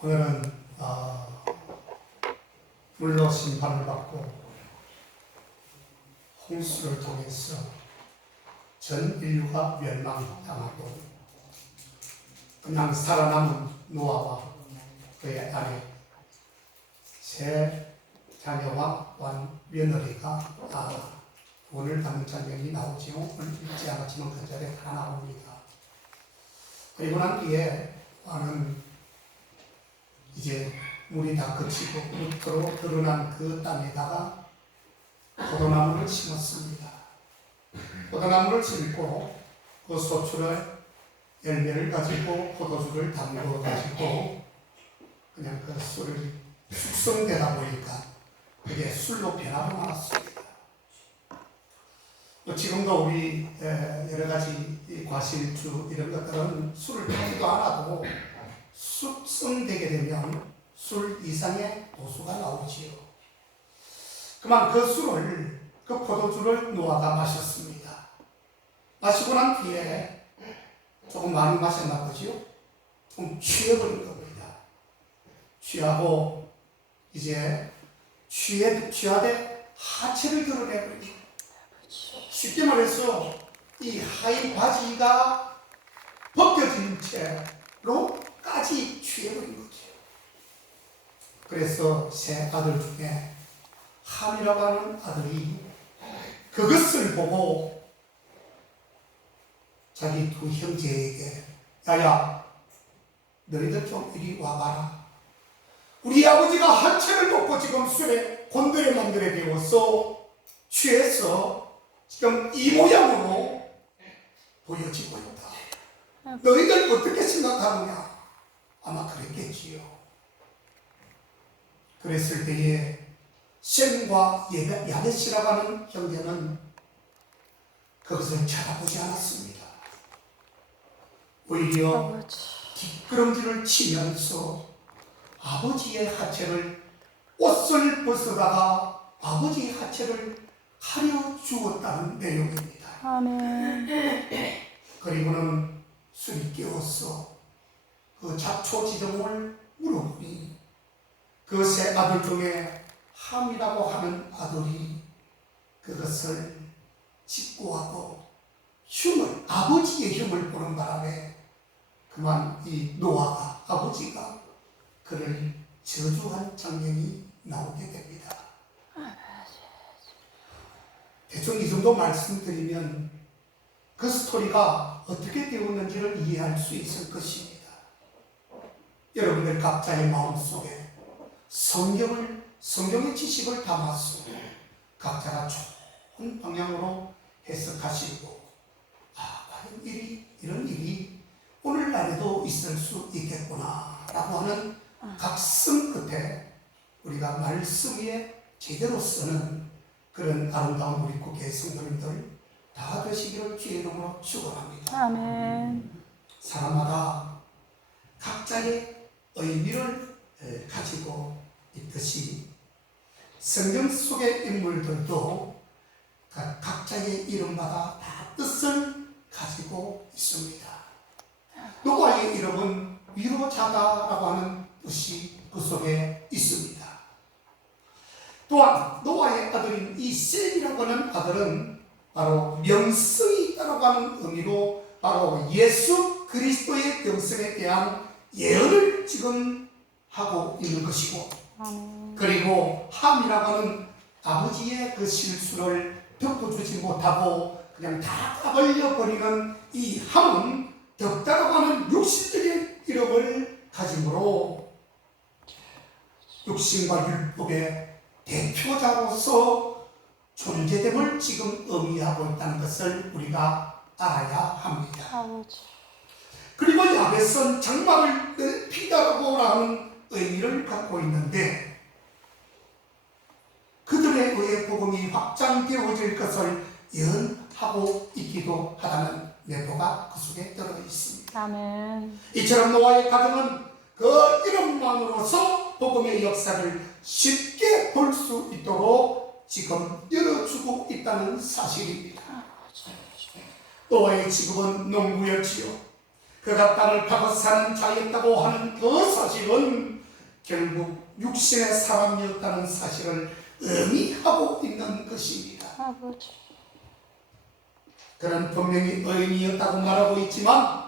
오늘은 물로 심판을 받고 홍수를 통해서 전 인류가 멸망당하고 그냥 살아남은 노아와 그의 아내 세 자녀와 며느리가 구원을 받는 장면이 나오지요. 오늘 읽지 않았지만 그 자리에 다 나옵니다. 그리고 난 뒤에 노아는 이제 물이 다 그치고 밑으로 드러난 그 땅에다가 포도나무를 심었습니다. 포도나무를 심고 그 소출을 열매를 가지고 포도주를 담궈 가지고 그냥 그 술을 숙성되다 보니까 그게 술로 변하고 말았습니다. 지금도 우리 여러 가지 과실주 이런 것들은 술을 타지도 않아도 숙성되게 되면 술 이상의 도수가 나오지요. 그만 그 술을, 그 포도주를 노아가 마셨습니다. 마시고 난 뒤에 조금 많이 마셨나 보지요. 좀 취해버린 겁니다. 취하고 이제 취하되 하체를 드러내버리죠. 쉽게 말해서 이 하의 바지가 벗겨진 채로까지 취해버린 거죠. 그래서 세 아들 중에 함이라고 하는 아들이 그것을 보고 자기 두 형제에게 야야 너희들 좀 이리 와봐라. 우리 아버지가 한채를 놓고 지금 술에 곤드레만드레 배워서 취해서 지금 이 모양으로 보여지고 있다. 너희들 어떻게 생각하느냐? 아마 그랬겠지요. 그랬을 때에 셈과 야벳이라고 하는 형제는 그것을 쳐다보지 않았습니다. 오히려 뒷걸음질을 치면서 아버지의 하체를 옷을 벗어다가 아버지의 하체를 가려 주었다는 내용입니다. 아멘. 그리고는 술이 깨웠어 그 잡초지정을 물어보니 그 세 아들 중에 함이라고 하는 아들이 그것을 직고하고 아버지의 힘을 보는 바람에 그만 이 노아가 아버지가 그를 저주한 장면이 나오게 됩니다. 대충 이 정도 말씀드리면 그 스토리가 어떻게 되었는지를 이해할 수 있을 것입니다. 여러분들 각자의 마음속에 성경의 지식을 담아서 각자가 좋은 방향으로 해석하시고 과연 이런 일이 오늘날에도 있을 수 있겠구나 라고 하는 각성 끝에 우리가 말씀 위에 제대로 쓰는 그런 아름다운 우리 국회의 성도님들 다 되시기를 주의 이름으로 축원합니다. 아멘. 사람마다 각자의 의미를 가지고 있듯이 성경 속의 인물들도 각자의 이름마다 다 뜻을 가지고 있습니다. 노아의 이름은 위로자다라고 하는 뜻이 그 속에 있습니다. 또한 노아의 아들인 이 셈이라고 하는 아들은 바로 명성이 있다고 하는 의미로 바로 예수 그리스도의 병성에 대한 예언을 지금 하고 있는 것이고, 그리고 함이라고 하는 아버지의 그 실수를 덮어주지 못하고 그냥 다 까발려 버리는 이 함은 덕다라고 하는 육신적인 이름을 가지므로 육신과 율법의 대표자로서 존재됨을 지금 의미하고 있다는 것을 우리가 알아야 합니다. 그리고 야벳은 장막을 넓히다라고 하는 의미를 갖고 있는데 그들에 의해 복음이 확장되어질 것을 예언하고 있기도 하다는 내도가 그 속에 들어 있습니다. 아멘. 이처럼 노아의 가정은 그 이름만으로서 복음의 역사를 쉽게 볼 수 있도록 지금 열어주고 있다는 사실입니다. 노아의 직업은 농부였지요. 그가 땅을 파고 사는 자였다고 하는 그 사실은 결국 육신의 사람이었다는 사실을 의미하고 있는 것입니다. 아버지. 그는 분명히 의인이었다고 말하고 있지만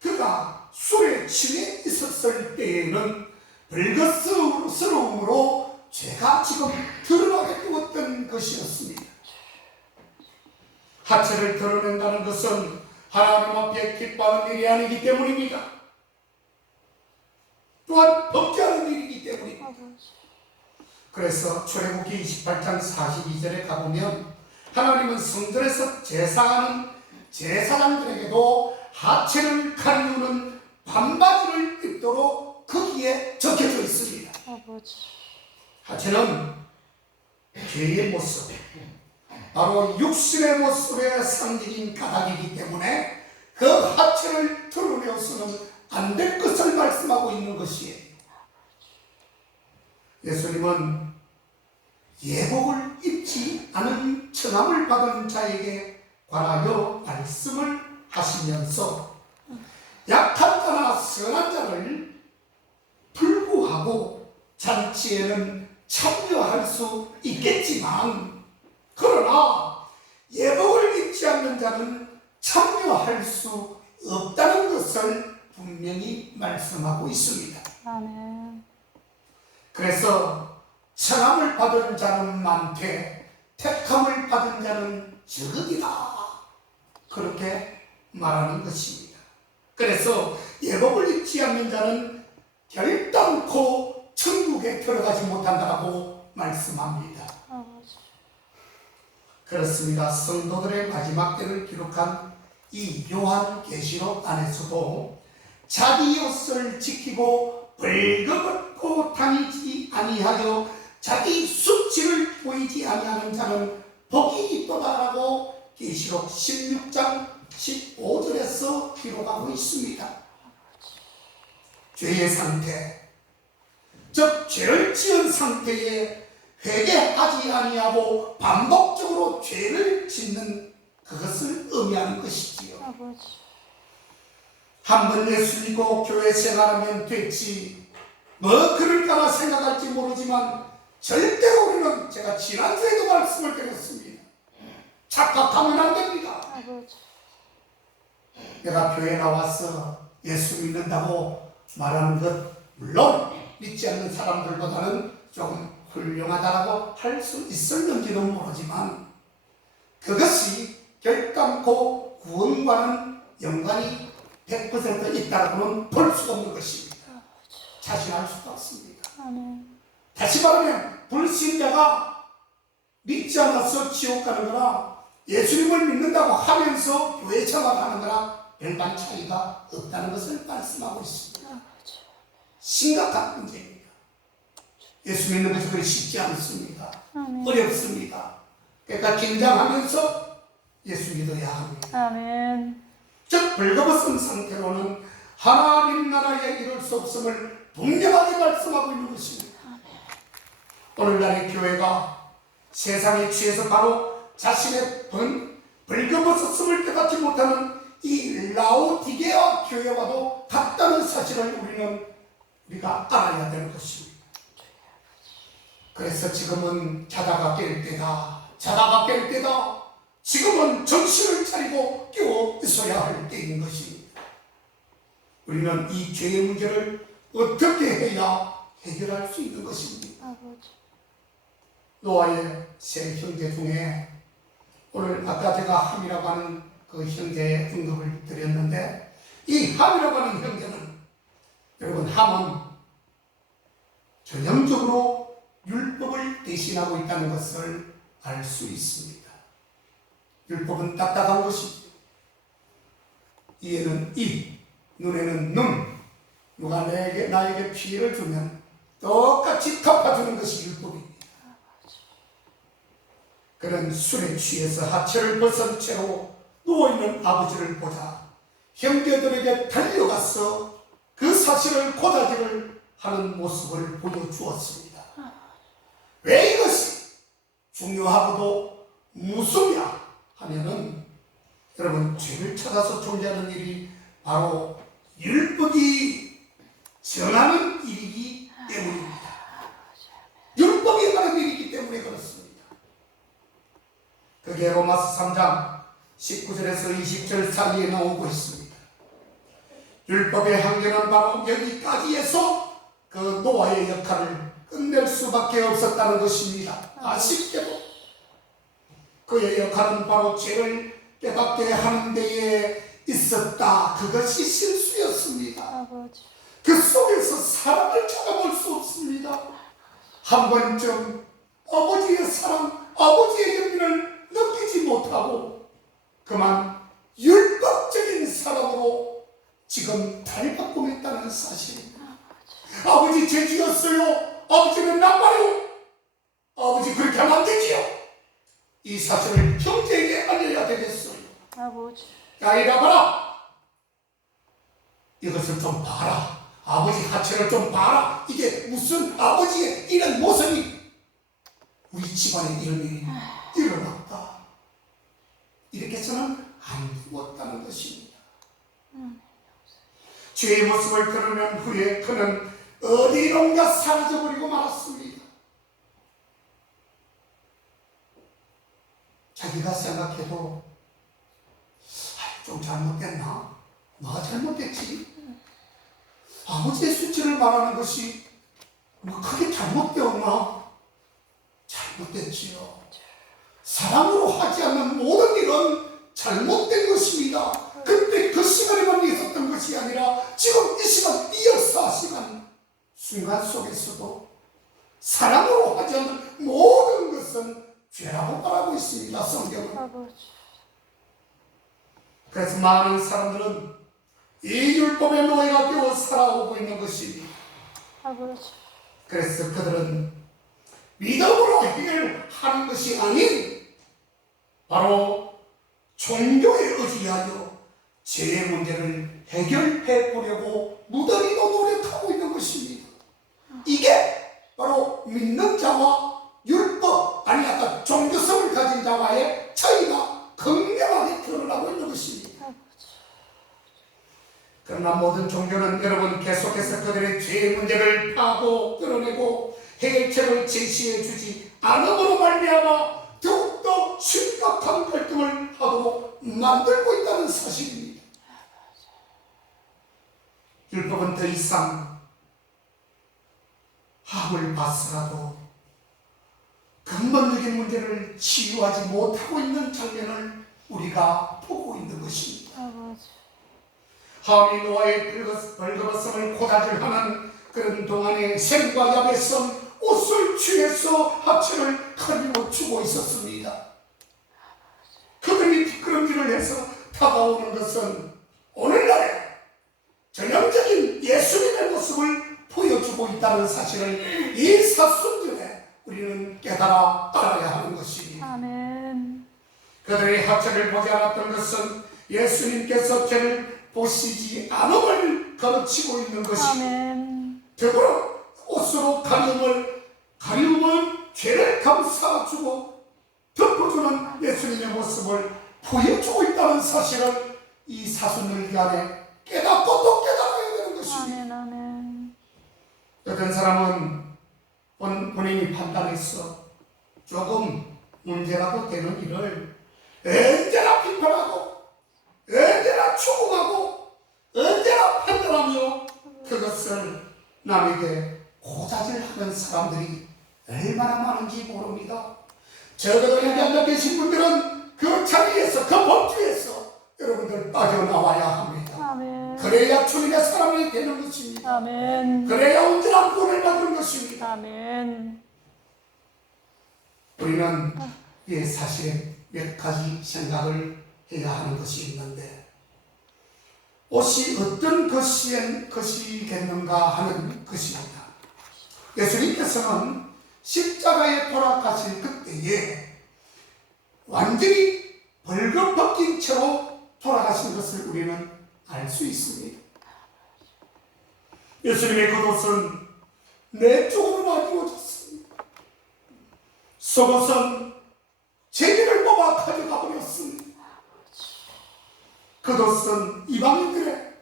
그가 술에 취해 있었을 때에는 불거스러움으로 죄가 지금 드러나게 되었던 것이었습니다. 하체를 드러낸다는 것은 하나님 앞에 기뻐하는 일이 아니기 때문입니다. 또한 범죄하는 일이기 때문입니다. 그래서 출애굽기 28장 42절에 가보면 하나님은 성전에서 제사하는 제사장들에게도 하체를 가리우는 반바지를 입도록 거기에 적혀져 있습니다. 아버지. 하체는 죄의 모습, 바로 육신의 모습의 상징인 가닥이기 때문에 그 하체를 드러내어서는 안 될 것을 말씀하고 있는 것이에요. 예수님은 예복을 입지 않은 청함을 받은 자에게 관하여 말씀을 하시면서 약한 자나 선한 자를 불구하고 잔치에는 참여할 수 있겠지만 그러나 예복을 입지 않는 자는 참여할 수 없다는 것을 분명히 말씀하고 있습니다. 아멘. 그래서 청함을 받은 자는 많되 택함을 받은 자는 적으리라 그렇게 말하는 것입니다. 그래서 예복을 입지 않는 자는 결단코 천국에 들어가지 못한다고 말씀합니다. 아버지. 그렇습니다. 성도들의 마지막 때를 기록한 이 요한계시록 안에서도 자기 옷을 지키고 벌거벗고 다니지 아니하여 자기 수치를 보이지 아니하는 자는 복이 있도다라고 계시록 16장 15절에서 기록하고 있습니다. 죄의 상태, 즉 죄를 지은 상태에 회개하지 아니하고 반복적으로 죄를 짓는 그것을 의미하는 것이지요. 아버지. 한 번 예수 믿고 교회 생활하면 됐지 뭐 그럴까나 생각할지 모르지만 절대로 우리는 제가 지난주에도 말씀을 드렸습니다. 착각하면 안 됩니다. 아버지. 내가 교회 나와서 예수 믿는다고 말하는 것 물론 믿지 않는 사람들보다는 좀 훌륭하다라고 할 수 있을는지는 모르지만 그것이 결단코 구원과는 연관이 100% 있다고는 볼 수 없는 것입니다. 자신할 수도 없습니다. 아멘. 다시 말하면 불신자가 믿지 않아서 지옥 가는 거나 예수님을 믿는다고 하면서 교회 생활하는 거나 별반 차이가 없다는 것을 말씀하고 있습니다. 아버지. 심각한 문제입니다. 예수 믿는 것이 그리 쉽지 않습니다. 아멘. 어렵습니다. 그러니까 긴장하면서 예수 믿어야 합니다. 아멘. 즉 벌거벗은 상태로는 하나님 나라에 이룰 수 없음을 분명하게 말씀하고 있는 것입니다. 오늘날의 교회가 세상에 취해서 바로 자신의 벌거벗었음을 깨닫지 못하는 이 라오디게아 교회와도 같다는 사실을 우리가 알아야 되는 것입니다. 그래서 지금은 자다가 깰 때다. 자다가 깰 때다. 지금은 정신을 차리고 깨어 있어야 할 때인 것입니다. 우리는 이 죄의 문제를 어떻게 해야 해결할 수 있는 것입니다. 아버지. 노아의 세 형제 중에 오늘 아까 제가 함이라고 하는 그 형제의 언급을 드렸는데 이 함이라고 하는 형제는 여러분 함은 전형적으로 율법을 대신하고 있다는 것을 알 수 있습니다. 율법은 딱딱한 것이죠. 이에는 이, 눈에는 눈. 누가 나에게 피해를 주면 똑같이 갚아주는 것이 율법입니다. 그는 술에 취해서 하체를 벗은 채로 누워있는 아버지를 보자 형제들에게 달려가서 그 사실을 고자질을 하는 모습을 보여주었습니다. 왜 이것이 중요하고도 무섭냐 하면은 여러분 죄를 찾아서 존재하는 일이 바로 율법이 정하는 일이기 때문입니다. 율법이 하는 일이기 때문에 그렇습니다. 그게 로마서 3장 19절에서 20절 사이에 나오고 있습니다. 율법의 한계는 바로 여기까지에서 그 노아의 역할을 끝낼 수밖에 없었다는 것입니다. 아쉽게도 그의 역할은 바로 죄를 깨닫게 하는 데에 있었다. 그것이 실수였습니다. 아버지. 그 속에서 사랑을 찾아볼 수 없습니다. 한 번쯤 아버지의 사랑, 아버지의 연민을 느끼지 못하고 그만 율법적인 사랑으로 지금 닮아가고 있다는 사실입니다. 아버지 죄 지었어요. 아버지는 나빠요. 아버지 그렇게 하면 안 되지요. 이 사실을 형제에게 알려야 되겠어요. 아버지. 야, 이리 봐라. 이것을 좀 봐라. 아버지 하체를 좀 봐라. 이게 무슨 아버지의 이런 모습이 우리 집안에 이런 일이 일어났다. 이렇게 해서는 안 되었다는 것입니다. 죄의 모습을 드러낸 후에 그는 어디론가 사라져버리고 말았습니다. 자기가 생각해도 좀 잘못됐나? 뭐가 잘못됐지? 아버지의 수치를 말하는 것이 뭐 크게 잘못되었나? 잘못됐지요. 사랑으로 하지 않는 모든 일은 잘못된 것입니다. 그때 그 시간에만 있었던 것이 아니라 지금 이 시간, 이 역사 시간 순간 속에서도 사랑으로 하지 않는 모든 것은 죄라고 말하고 있습니다. 성경은. 아버지. 그래서 많은 사람들은 이 율법의 노예가 되어 살아오고 있는 것입니다. 아버지. 그래서 그들은 믿음으로 해결하는 것이 아닌 바로 종교에 의지하여 죄의 문제를 해결해 보려고 무더기도 노력하고 있는 것입니다. 이게 바로 믿는 자와 율법, 아니 아까 종교성을 가진 자와의 차이가 극명하게 드러나고 있는 것입니다. 그러나 모든 종교는 여러분 계속해서 그들의 죄의 문제를 파고 드러내고 해결책을 제시해 주지 않음으로 말미암아 더욱더 심각한 갈등을 하도록 만들고 있다는 사실입니다. 율법은 더 이상 함을 봤으라도 근본적인 문제를 치유하지 못하고 있는 장면을 우리가 보고 있는 것입니다. 아버지. 함이 노아의 벌거벗음을 고다질하는 그런 동안에 샘과 야벳은 옷을 취해서 하체를 가리워 주고 있었습니다. 그들이 뒷걸음질을 해서 다가오는 것은 오늘날의 전형적인 예수님의 모습을 보여주고 있다는 사실을 이 사순절에 우리는 깨달아 알아야 하는 것입니다. 아멘. 그들의 하체를 보지 않았던 것은 예수님께서 죄를 보시지 않음을 가르치고 있는 것이고 아멘. 더불어 옷으로 가리움은 죄를 감싸주고 덮어주는 예수님의 모습을 보여주고 있다는 사실을 이 사순절 기간에 깨닫고 또 깨달아야 되는 것입니다. 아멘. 아멘. 어떤 사람은 본인이 판단해서 조금 문제라도 되는 일을 언제나 비판하고 언제나 추궁하고 언제나 판단하며 그것을 남에게 고자질하는 사람들이 얼마나 많은지 모릅니다. 적어도 여기 앉아 계신 분들은 그 자리에서 그 법주에서 여러분들 빠져나와야 합니다. 아멘. 그래야 주님의 사람이 되는 것입니다. 아멘. 그래야 온전한 구원을 받는 것입니다. 아멘. 우리는 이 사실에 몇 가지 생각을 해야 하는 것이 있는데 옷이 어떤 것이겠는가 하는 것입니다. 예수님께서는 십자가에 돌아가실 그때에 완전히 벌거벗긴 채로 돌아가신 것을 우리는 알 수 있습니다. 예수님의 겉옷은 네 쪽으로 나뉘어졌습니다. 속옷은 제비를 뽑아 가져가 버렸습니다. 겉옷은 이방인들의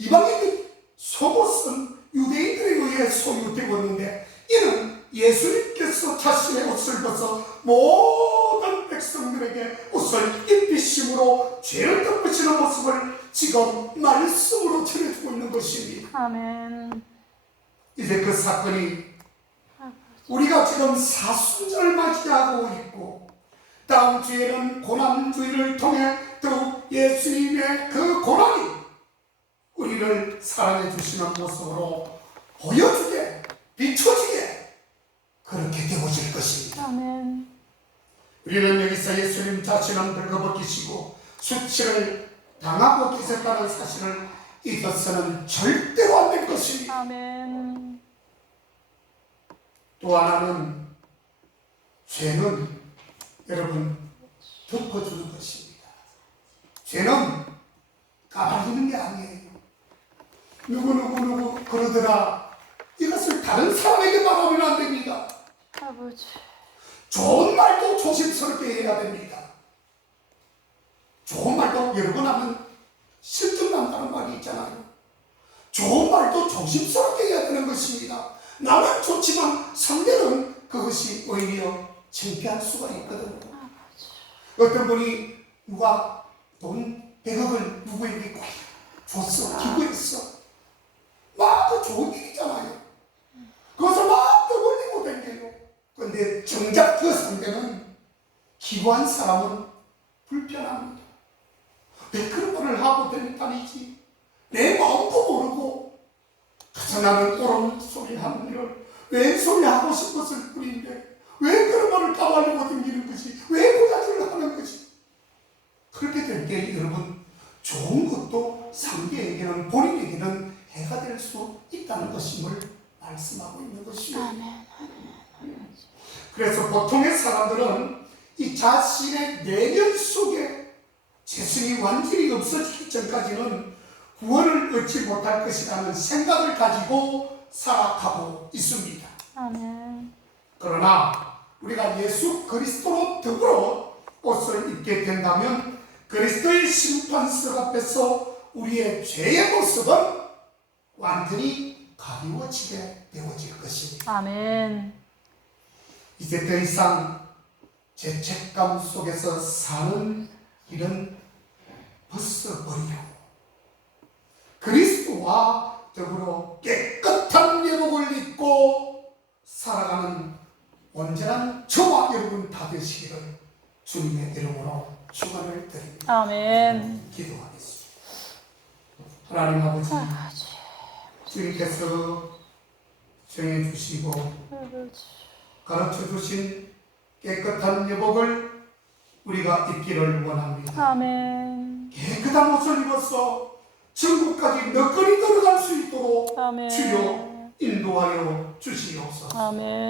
이방인들 속옷은 유대인들에 의해 소유되고 있는데 이는 예수님께서 자신의 옷을 벗어 모든 백성들에게 옷을 입히심으로 죄를 덮으시는 모습을 지금 말씀으로 전해주고 있는 것입니다. 아멘. 이제 그 사건이 우리가 지금 사순절을 맞이하고 있고 다음 주에는 고난주의를 통해 더욱 예수님의 그 고난이 우리를 사랑해 주시는 모습으로 보여주게 비춰지게 그렇게 되어질 것입니다. 아멘. 우리는 여기서 예수님 자신은 벌거벗기시고 수치를 당하고 계셨다는 사실을 잊어서는 절대로 안 될 것입니다. 아멘. 또 하나는 죄는 여러분 덮어주는 것입니다. 죄는 까발리는 게 아니에요. 누구 그러더라 이것을 다른 사람에게 말하면 안 됩니다. 아버지. 좋은 말도 조심스럽게 해야 됩니다. 좋은 말도 여러 번 하면 실증 난다는 말이 있잖아요. 좋은 말도 조심스럽게 해야 되는 것입니다. 나는 좋지만 상대는 그것이 오히려 창피할 수가 있거든요. 어떤 분이 누가 돈 100억을 누구에게 줬어, 기부했어. 막 좋은 일이잖아요. 그것을 막 떠벌리고 댕겨요. 그런데 정작 그 상대는 기부한 사람은 불편합니다. 왜 그런 말을 하고 다니지? 내 마음도 모르고 그저 나는 옳은 소리 하는 일을 왼소리 하고 싶었을 뿐인데 왜 그런 말을 까발리고 댕기는 거지? 왜 고자질을 하는 거지? 그렇게 될 때 여러분 좋은 것도 상대에게는 본인에게는 해가 될 수 있다는 것임을 말씀하고 있는 것이에요. 아멘. 그래서 보통의 사람들은 이 자신의 내면 속에 재성이 완전히 없어지기 전까지는 구원을 얻지 못할 것이라는 생각을 가지고 살아가고 있습니다. 아멘. 그러나 우리가 예수 그리스도로 더불어 옷을 입게 된다면 그리스도의 심판석 앞에서 우리의 죄의 모습은 완전히 가리워지게 되어질 것입니다. 아멘. 이제 더 이상 죄책감 속에서 사는 일은 벗어버리려고 그리스도와 더불어 깨끗한 예복을 입고 살아가는 온전한 저와 여러분 다 되시기를 주님의 이름으로 축원을 드립니다. 아멘. 기도하겠습니다. 하나님 아버지, 아버지. 주님께서 정해 주시고 아버지. 가르쳐 주신 깨끗한 예복을 우리가 입기를 원합니다. 아멘. 깨끗한 옷을 입어서 천국까지 너끈히 들어갈 수 있도록 아멘. 주여 인도하여 주시옵소서. 아멘.